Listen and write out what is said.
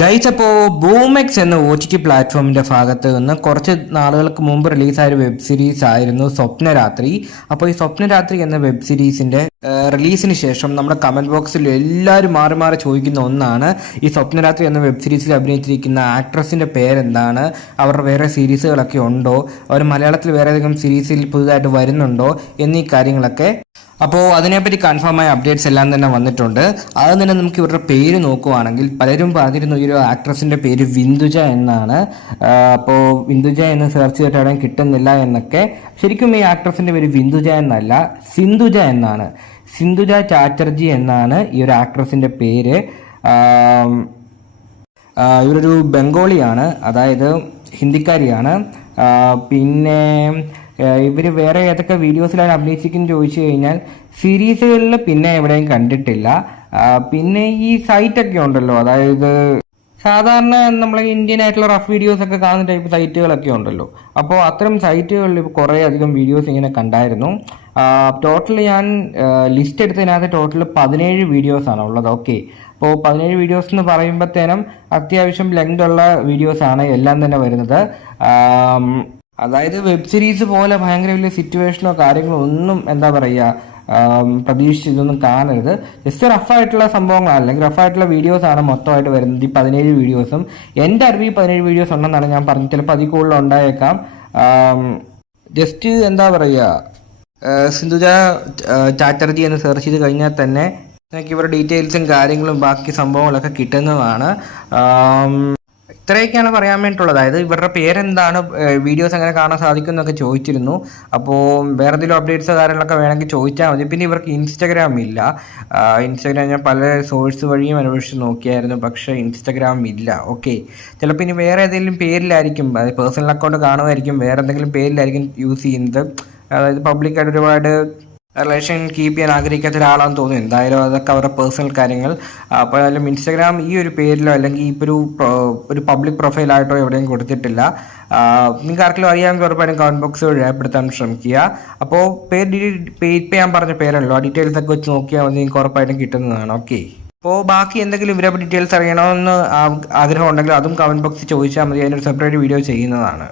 Guys, അപ്പോൾ ബൂമെക്സ് എന്ന OTT പ്ലാറ്റ്ഫോമിന്റെ ഭാഗത്ത് നിന്ന് കുറച്ച് നാളുകൾക്ക് മുമ്പ് റിലീസായ ഒരു വെബ് സീരീസ് ആയിരുന്നു സ്വപ്നരാത്രി. അപ്പോൾ ഈ സ്വപ്നരാത്രി എന്ന വെബ് സീരീസിന്റെ റിലീസിന് ശേഷം നമ്മുടെ കമന്റ് ബോക്സിൽ എല്ലാവരും മാറി മാറി ചോദിക്കുന്ന ഒന്നാണ്, ഈ സ്വപ്നരാത്രി എന്ന വെബ് സീരീസിൽ അഭിനയിച്ചിരിക്കുന്ന ആക്ട്രസിന്റെ പേരെന്താണ്, അവരുടെ വേറെ സീരീസുകളൊക്കെ ഉണ്ടോ, അവർ മലയാളത്തിൽ വേറെ ഏതെങ്കിലും സീരീസിൽ പുതുതായിട്ട് വരുന്നുണ്ടോ എന്നീ കാര്യങ്ങളൊക്കെ. അപ്പോൾ അതിനെപ്പറ്റി കൺഫേമായ അപ്ഡേറ്റ്സ് എല്ലാം തന്നെ വന്നിട്ടുണ്ട്. അത് തന്നെ നമുക്ക് ഇവരുടെ പേര് നോക്കുവാണെങ്കിൽ പലരും പറഞ്ഞിരുന്നു ഈ ഒരു ആക്ട്രസിൻ്റെ പേര് വിന്ദുജ എന്നാണ്. അപ്പോൾ വിന്ദുജ എന്ന് സെർച്ച് ചെയ്തിട്ട് കിട്ടുന്നില്ല എന്നൊക്കെ. ശരിക്കും ഈ ആക്ട്രസിൻ്റെ പേര് വിന്ദുജ എന്നല്ല, സിന്ധുജ എന്നാണ്. സിന്ധുജ ചാറ്റർജി എന്നാണ് ഈ ഒരു ആക്ട്രസിൻ്റെ പേര്. ഇവരൊരു ബംഗാളിയാണ്, അതായത് ഹിന്ദിക്കാരിയാണ്. പിന്നെ ഇവർ വേറെ ഏതൊക്കെ വീഡിയോസിലാണ് അഭിനയിച്ചിരിക്കുന്നത് ചോദിച്ചു കഴിഞ്ഞാൽ സീരീസുകളിൽ പിന്നെ എവിടെയും കണ്ടിട്ടില്ല. പിന്നെ ഈ സൈറ്റൊക്കെ ഉണ്ടല്ലോ, അതായത് സാധാരണ നമ്മൾ ഇന്ത്യൻ ആയിട്ടുള്ള റഫ് വീഡിയോസ് ഒക്കെ കാണുന്ന ടൈപ്പ് സൈറ്റുകളൊക്കെ ഉണ്ടല്ലോ. അപ്പോൾ അത്തരം സൈറ്റുകളിൽ കുറേ അധികം വീഡിയോസ് ഇങ്ങനെ കണ്ടായിരുന്നു. ടോട്ടൽ ഞാൻ ലിസ്റ്റ് എടുത്തതിനകത്ത് ടോട്ടൽ 17 വീഡിയോസാണ് ഉള്ളത്. ഓക്കെ, അപ്പോൾ 17 വീഡിയോസ് എന്ന് പറയുമ്പോഴത്തേനും അത്യാവശ്യം ലെങ്ത് ഉള്ള വീഡിയോസാണ് എല്ലാം തന്നെ വരുന്നത്. അതായത് വെബ് സീരീസ് പോലെ ഭയങ്കര വലിയ സിറ്റുവേഷനോ കാര്യങ്ങളോ ഒന്നും എന്താ പറയുക പ്രതീക്ഷിച്ചതൊന്നും കാണരുത്. ജസ്റ്റ് റഫായിട്ടുള്ള സംഭവങ്ങൾ അല്ലെങ്കിൽ റഫായിട്ടുള്ള വീഡിയോസാണ് മൊത്തമായിട്ട് വരുന്നത്. ഈ 17 വീഡിയോസും എൻ്റെ അറിവിൽ 17 വീഡിയോസ് ഉണ്ടെന്നാണ് ഞാൻ പറഞ്ഞത്. ചിലപ്പോൾ അതിൽ കൂടുതൽ ഉണ്ടായേക്കാം. ജസ്റ്റ് എന്താ പറയുക, സിന്ധുജ ചാറ്റർജി എന്ന് സെർച്ച് ചെയ്ത് കഴിഞ്ഞാൽ തന്നെ എനിക്ക് ഇവരുടെ ഡീറ്റെയിൽസും കാര്യങ്ങളും ബാക്കി സംഭവങ്ങളൊക്കെ കിട്ടുന്നതാണ്. ഇത്രയൊക്കെയാണ് പറയാൻ വേണ്ടിയിട്ടുള്ളത്. അതായത് ഇവരുടെ പേരെന്താണ്, വീഡിയോസ് എങ്ങനെ കാണാൻ സാധിക്കും എന്നൊക്കെ ചോദിച്ചിരുന്നു. അപ്പോൾ വേറെ എന്തെങ്കിലും അപ്ഡേറ്റ്സ് കാര്യങ്ങളൊക്കെ വേണമെങ്കിൽ ചോദിച്ചാൽ മതി. പിന്നെ ഇവർക്ക് ഇൻസ്റ്റഗ്രാം ഇല്ല. ഇൻസ്റ്റഗ്രാം ഞാൻ പല സോഴ്സ് വഴിയും അന്വേഷിച്ച് നോക്കിയായിരുന്നു, പക്ഷേ ഇൻസ്റ്റഗ്രാം ഇല്ല. ഓക്കെ, ചിലപ്പോൾ ഇനി വേറെ ഏതെങ്കിലും പേരിലായിരിക്കും, അതായത് പേഴ്സണൽ അക്കൗണ്ട് കാണുമായിരിക്കും, വേറെ എന്തെങ്കിലും പേരിലായിരിക്കും യൂസ് ചെയ്യുന്നത്. അതായത് പബ്ലിക്കായിട്ട് ഒരുപാട് റിലേഷൻ കീപ്പ് ചെയ്യാൻ ആഗ്രഹിക്കാത്ത ഒരാളാണെന്ന് തോന്നുന്നു. എന്തായാലും അതൊക്കെ അവരുടെ പേഴ്സണൽ കാര്യങ്ങൾ. അപ്പോൾ ഏതായാലും ഇൻസ്റ്റാഗ്രാം ഈ ഒരു പേരിലോ അല്ലെങ്കിൽ ഇപ്പോൾ ഒരു പബ്ലിക് പ്രൊഫൈലായിട്ടോ എവിടെയും കൊടുത്തിട്ടില്ല. നിങ്ങൾക്ക് ആർക്കെങ്കിലും അറിയാമെങ്കിൽ ഉറപ്പായിട്ടും കമന്റ് ബോക്സ് വഴി രേഖപ്പെടുത്താൻ ശ്രമിക്കുക. അപ്പോൾ പേര് ഞാൻ പറഞ്ഞ പേരല്ലോ, ആ ഡീറ്റെയിൽസ് ഒക്കെ വെച്ച് നോക്കിയാൽ മതി, നിങ്ങൾക്ക് ഉറപ്പായിട്ടും കിട്ടുന്നതാണ്. ഓക്കെ, അപ്പോൾ ബാക്കി എന്തെങ്കിലും ഇവരെ ഡീറ്റെയിൽസ് അറിയണമെന്ന് ആഗ്രഹം ഉണ്ടെങ്കിൽ അതും കമന്റ് ബോക്സിൽ ചോദിച്ചാൽ മതി. അതിനൊരു സെപ്പറേറ്റ് വീഡിയോ ചെയ്യുന്നതാണ്.